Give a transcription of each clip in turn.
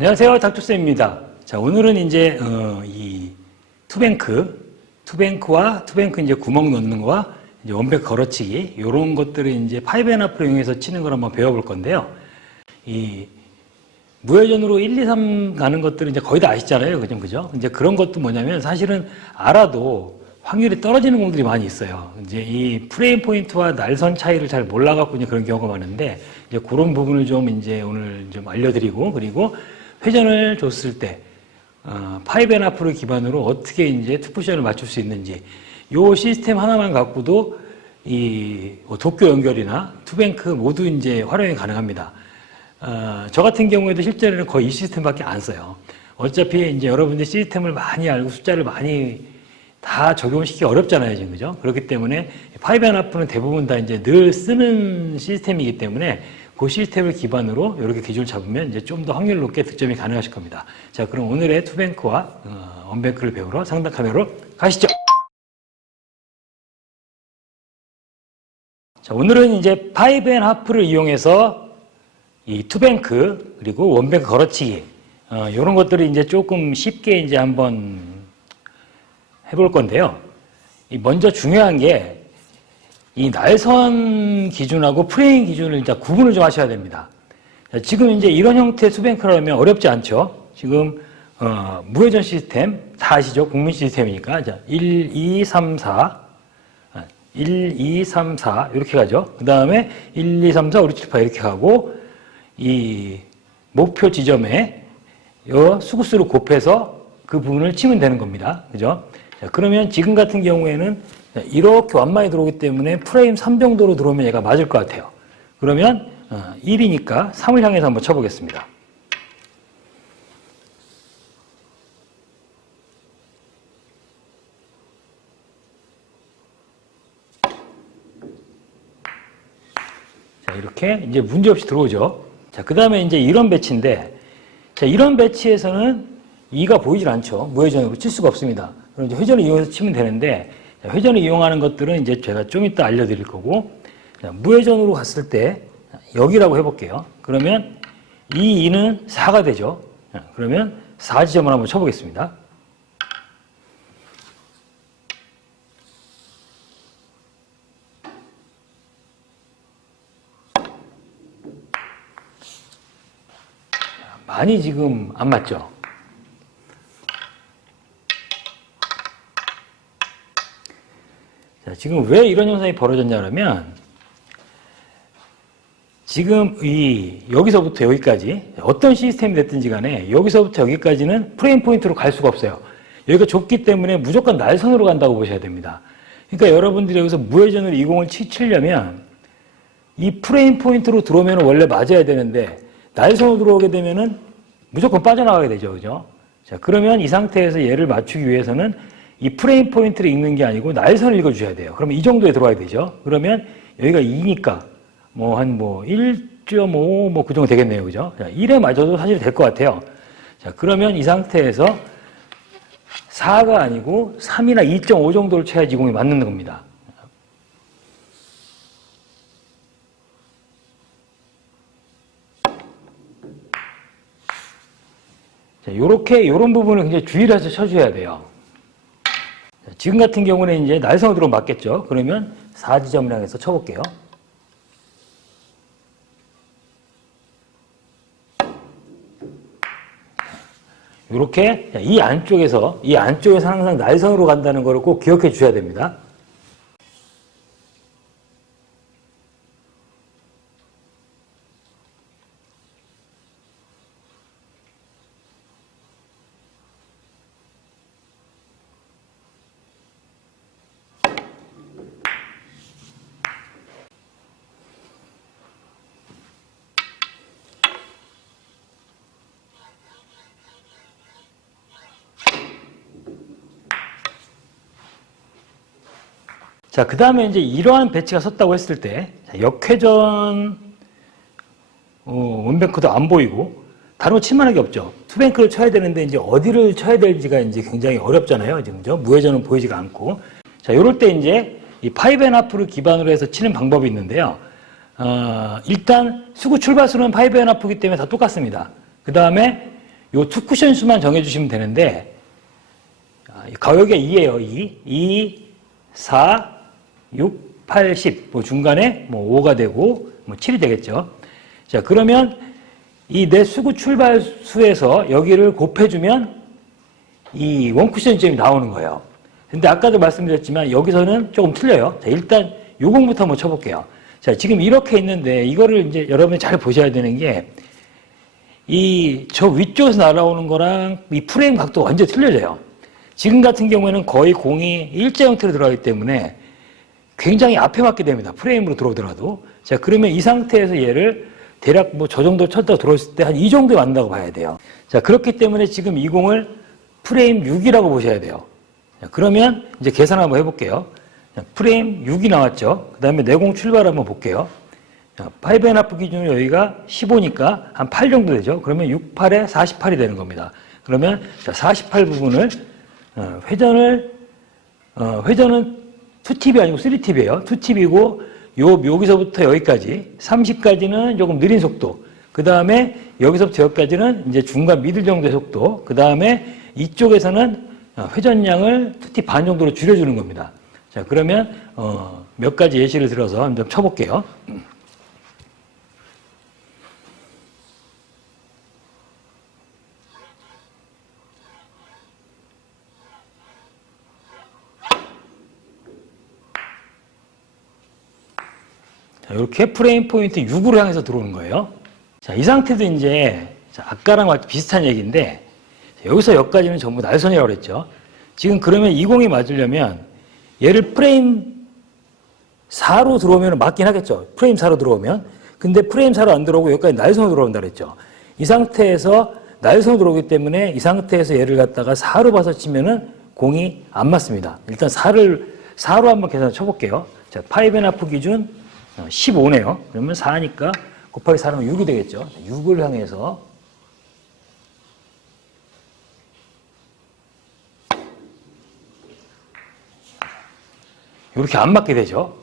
안녕하세요. 닥터쌤입니다. 자, 오늘은 이제, 어, 이 투뱅크, 투뱅크와 투뱅크 이제 구멍 넣는 거와 이제 원백 걸어치기, 요런 것들을 이제 파이브 앤 하프를 이용해서 치는 걸 한번 배워볼 건데요. 이 무회전으로 1, 2, 3 가는 것들은 이제 거의 다 아시잖아요. 그죠? 그죠? 이제 그런 것도 뭐냐면 사실은 알아도 확률이 떨어지는 공들이 많이 있어요. 이제 이 프레임 포인트와 날선 차이를 잘 몰라갖고 이제 그런 경우가 많은데 이제 그런 부분을 좀 이제 오늘 좀 알려드리고 그리고 회전을 줬을 때 어, 파이브앤하프를 기반으로 어떻게 이제 투포션을 맞출 수 있는지 요 시스템 하나만 갖고도 이 도쿄 연결이나 투뱅크 모두 이제 활용이 가능합니다. 어, 저 같은 경우에도 실제로는 거의 이 시스템밖에 안 써요. 어차피 이제 여러분들 시스템을 많이 알고 숫자를 많이 다 적용시키기 어렵잖아요, 지금 그죠? 그렇기 때문에 파이브 앤 하프는 대부분 다 이제 늘 쓰는 시스템이기 때문에 그 시스템을 기반으로 이렇게 기준을 잡으면 이제 좀 더 확률 높게 득점이 가능하실 겁니다. 자, 그럼 오늘의 투뱅크와 어, 원뱅크를 배우러 상담 카메라로 가시죠. 자, 오늘은 이제 파이브 앤 하프를 이용해서 이 투뱅크 그리고 원뱅크 걸어치기 어, 이런 것들을 이제 조금 쉽게 이제 한번 해볼 건데요. 이 먼저 중요한 게 이 날선 기준하고 프레임 기준을 이제 구분을 좀 하셔야 됩니다. 자, 지금 이제 이런 형태의 투뱅크라면 어렵지 않죠. 지금 어, 무회전 시스템 다 아시죠? 국민 시스템이니까 자, 1, 2, 3, 4 1, 2, 3, 4 이렇게 가죠. 그 다음에 1, 2, 3, 4, 5, 6, 7, 8 이렇게 가고 이 목표 지점에 요 수구수를 곱해서 그 부분을 치면 되는 겁니다. 그죠? 자, 그러면 지금 같은 경우에는 이렇게 완만히 들어오기 때문에 프레임 3정도로 들어오면 얘가 맞을 것 같아요. 그러면 1이니까 3을 향해서 한번 쳐보겠습니다. 자, 이렇게 이제 문제없이 들어오죠. 자, 그 다음에 이제 이런 배치인데, 자, 이런 배치에서는 2가 보이질 않죠. 무회전으로 칠 수가 없습니다. 그럼 이제 회전을 이용해서 치면 되는데, 자, 회전을 이용하는 것들은 이제 제가 좀 이따 알려드릴 거고, 자, 무회전으로 갔을 때, 여기라고 해볼게요. 그러면 이 2는 4가 되죠. 자, 그러면 4지점을 한번 쳐보겠습니다. 많이 지금 안 맞죠? 지금 왜 이런 현상이 벌어졌냐 그러면 지금 이 여기서부터 여기까지 어떤 시스템이 됐든지 간에 여기서부터 여기까지는 프레임 포인트로 갈 수가 없어요. 여기가 좁기 때문에 무조건 날선으로 간다고 보셔야 됩니다. 그러니까 여러분들이 여기서 무회전으로 이 공을 치, 치려면 이 프레임 포인트로 들어오면 원래 맞아야 되는데 날선으로 들어오게 되면은 무조건 빠져나가게 되죠. 그죠? 자, 그러면 이 상태에서 얘를 맞추기 위해서는 이 프레임 포인트를 읽는 게 아니고 날선을 읽어주셔야 돼요. 그러면 이 정도에 들어와야 되죠. 그러면 여기가 2니까 뭐 한 뭐 1.5 뭐 그 정도 되겠네요. 그죠? 자, 1에 맞아도 사실 될 것 같아요. 자, 그러면 이 상태에서 4가 아니고 3이나 2.5 정도를 쳐야지 이 공이 맞는 겁니다. 자, 요렇게, 요런 부분을 굉장히 주의를 해서 쳐줘야 돼요. 자, 지금 같은 경우는 이제 날선으로 맞겠죠. 그러면 4지점을 향해서 쳐볼게요. 이렇게 이 안쪽에서 이 안쪽에서 항상 날선으로 간다는 것을 꼭 기억해 주셔야 됩니다. 자, 그 다음에 이제 이러한 배치가 섰다고 했을 때, 자, 역회전, 어, 원뱅크도 안 보이고, 다른 거 칠만하게 없죠. 투뱅크를 쳐야 되는데, 이제 어디를 쳐야 될지가 이제 굉장히 어렵잖아요. 지금, 죠 무회전은 보이지가 않고. 자, 요럴 때 이제 이 파이브 앤 하프를 기반으로 해서 치는 방법이 있는데요. 어, 일단 수구 출발수는 파이브 앤 하프기 때문에 다 똑같습니다. 그 다음에 요 투 쿠션 수만 정해주시면 되는데, 아, 가격이 2예요, 2. 2, 4, 6, 8, 10. 뭐 중간에 뭐 5가 되고, 뭐 7이 되겠죠. 자, 그러면 이 내 수구 출발수에서 여기를 곱해주면 이 원쿠션 점이 나오는 거예요. 근데 아까도 말씀드렸지만 여기서는 조금 틀려요. 자, 일단 요공부터 한번 쳐볼게요. 자, 지금 이렇게 있는데 이거를 이제 여러분이 잘 보셔야 되는 게 이 저 위쪽에서 날아오는 거랑 이 프레임 각도가 완전히 틀려져요. 지금 같은 경우에는 거의 공이 일자 형태로 들어가기 때문에 굉장히 앞에 맞게 됩니다. 프레임으로 들어오더라도. 자, 그러면 이 상태에서 얘를 대략 뭐 저 정도 쳤다 들어왔을 때 한 이 정도에 맞는다고 봐야 돼요. 자, 그렇기 때문에 지금 이 공을 프레임 6이라고 보셔야 돼요. 자, 그러면 이제 계산 한번 해볼게요. 자, 프레임 6이 나왔죠. 그 다음에 내공 출발 한번 볼게요. 자, 5앤하프 기준으로 여기가 15니까 한 8 정도 되죠. 그러면 6, 8에 48이 되는 겁니다. 그러면 자, 48 부분을 어, 회전을 어, 회전은 2팁이 아니고 3팁이에요. 2팁이고 요 여기서부터 여기까지 30까지는 조금 느린 속도. 그 다음에 여기서부터 여기까지는 이제 중간 미들 정도의 속도. 그 다음에 이쪽에서는 어, 회전량을 2팁 반 정도로 줄여주는 겁니다. 자 그러면 어, 몇 가지 예시를 들어서 한번 쳐볼게요. 자, 이렇게 프레임 포인트 6으로 향해서 들어오는 거예요. 자, 이 상태도 이제 자, 아까랑 비슷한 얘기인데 자, 여기서 여기까지는 전부 날선이라고 그랬죠. 지금 그러면 이 공이 맞으려면 얘를 프레임 4로 들어오면 맞긴 하겠죠. 프레임 4로 들어오면. 근데 프레임 4로 안 들어오고 여기까지 날선으로 들어온다 그랬죠. 이 상태에서 날선으로 들어오기 때문에 이 상태에서 얘를 갖다가 4로 봐서 치면은 공이 안 맞습니다. 일단 4를 4로 한번 계산 쳐볼게요. 자, 파이벤 하프 기준 15네요. 그러면 4니까 곱하기 4는 6이 되겠죠. 6을 향해서 이렇게 안 맞게 되죠.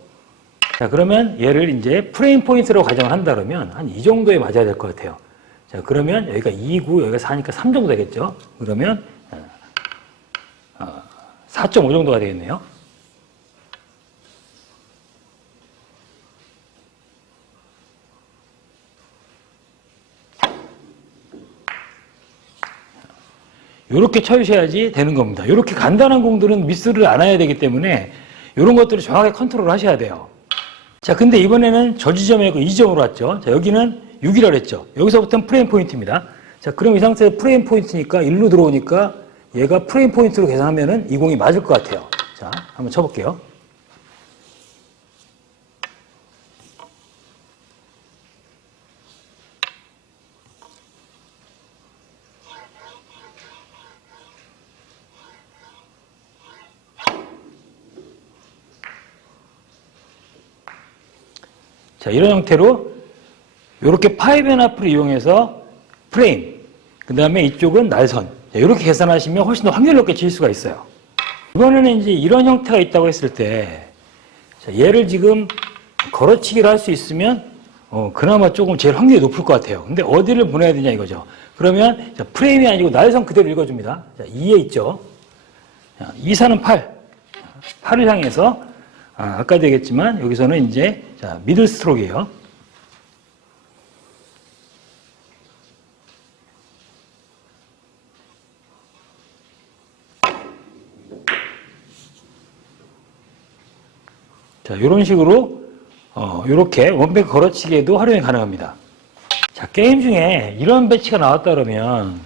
자, 그러면 얘를 이제 프레임 포인트로 가정을 한다 그러면 한 이 정도에 맞아야 될 것 같아요. 자, 그러면 여기가 2고 여기가 4니까 3 정도 되겠죠. 그러면 4.5 정도가 되겠네요. 이렇게 쳐주셔야지 되는 겁니다. 이렇게 간단한 공들은 미스를 안 해야 되기 때문에 이런 것들을 정확하게 컨트롤 하셔야 돼요. 자, 근데 이번에는 저 지점이고 이 지점으로 왔죠. 자, 여기는 6이라고 했죠. 여기서부터는 프레임 포인트입니다. 자, 그럼 이 상태에서 프레임 포인트니까 일로 들어오니까 얘가 프레임 포인트로 계산하면은 이 공이 맞을 것 같아요. 자, 한번 쳐볼게요. 자, 이런 형태로 이렇게 파이벤 앞을 이용해서 프레임, 그 다음에 이쪽은 날선. 자, 이렇게 계산하시면 훨씬 더 확률 높게 칠 수가 있어요. 이번에는 이제 이런 형태가 있다고 했을 때, 자, 얘를 지금 걸어치기를 할 수 있으면, 어, 그나마 조금 제일 확률이 높을 것 같아요. 근데 어디를 보내야 되냐 이거죠. 그러면, 자, 프레임이 아니고 날선 그대로 읽어줍니다. 자, 2에 있죠. 자, 2사는 8. 8을 향해서, 아, 아까도 얘기했지만, 여기서는 이제, 자, 미들 스트로크예요 자, 이런 식으로 어, 이렇게 원백 걸어치기에도 활용이 가능합니다. 자, 게임 중에 이런 배치가 나왔다 그러면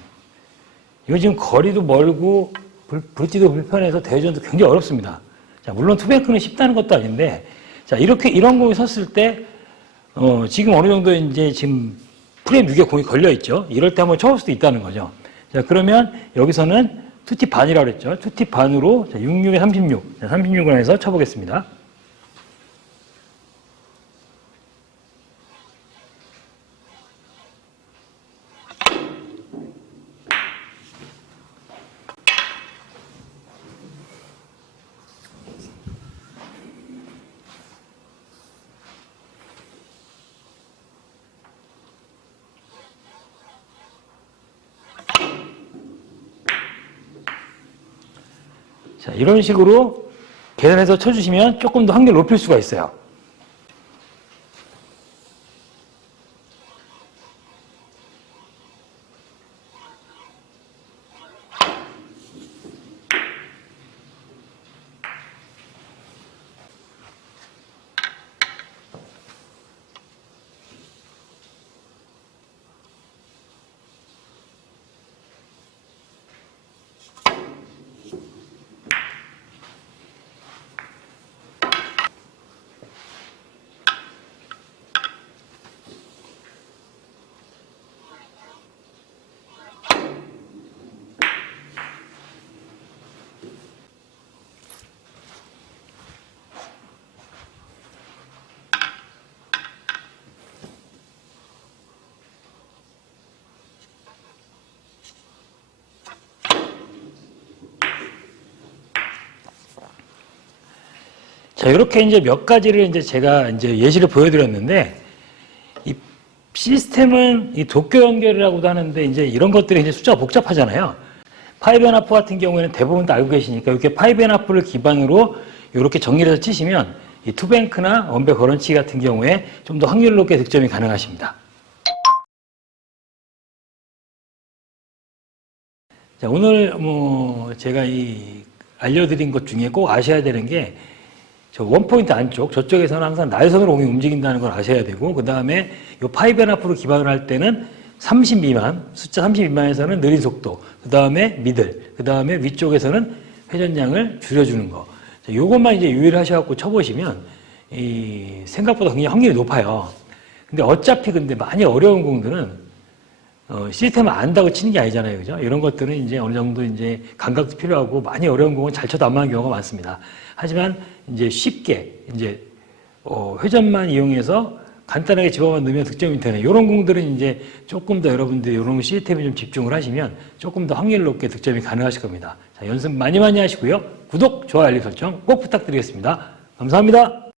이거 지금 거리도 멀고 불, 불지도 불편해서 대전도 굉장히 어렵습니다. 자, 물론 투뱅크는 쉽다는 것도 아닌데 자, 이렇게 이런 공이 섰을 때 어, 지금 어느 정도 이제 지금 프레임 6에 공이 걸려 있죠. 이럴 때 한번 쳐볼 수도 있다는 거죠. 자, 그러면 여기서는 투팁 반이라고 그랬죠. 투팁 반으로 자, 66에 36. 자, 36을 해서 쳐보겠습니다. 자, 이런 식으로 계산해서 쳐주시면 조금 더 확률 높일 수가 있어요. 자, 이렇게 이제 몇 가지를 이제 제가 이제 예시를 보여드렸는데, 이 시스템은 이 도쿄 연결이라고도 하는데, 이제 이런 것들이 이제 숫자가 복잡하잖아요. 파이브 앤 하프 같은 경우에는 대부분 다 알고 계시니까, 이렇게 파이브 앤 하프를 기반으로 이렇게 정리를 해서 치시면, 이 투뱅크나 원배 걸어치기 같은 경우에 좀 더 확률 높게 득점이 가능하십니다. 자, 오늘 뭐 제가 이 알려드린 것 중에 꼭 아셔야 되는 게 저 원포인트 안쪽 저쪽에서는 항상 날선으로 공이 움직인다는 걸 아셔야 되고 그 다음에 이 파이브 앤 앞으로 기반을 할 때는 30 미만 숫자 30 미만에서는 느린 속도 그 다음에 미들 그 다음에 위쪽에서는 회전량을 줄여주는 거 자, 요것만 이제 유의하셔갖고 쳐보시면 이 생각보다 굉장히 확률이 높아요 근데 어차피 근데 많이 어려운 공들은 어, 시스템을 안다고 치는 게 아니잖아요. 그죠? 이런 것들은 이제 어느 정도 이제 감각도 필요하고 많이 어려운 공은 잘 쳐도 안 맞는 경우가 많습니다. 하지만 이제 쉽게 이제 어, 회전만 이용해서 간단하게 집어만 넣으면 득점이 되는 이런 공들은 이제 조금 더 여러분들 이런 시스템에 좀 집중을 하시면 조금 더 확률 높게 득점이 가능하실 겁니다. 자, 연습 많이 많이 하시고요. 구독, 좋아요, 알림 설정 꼭 부탁드리겠습니다. 감사합니다.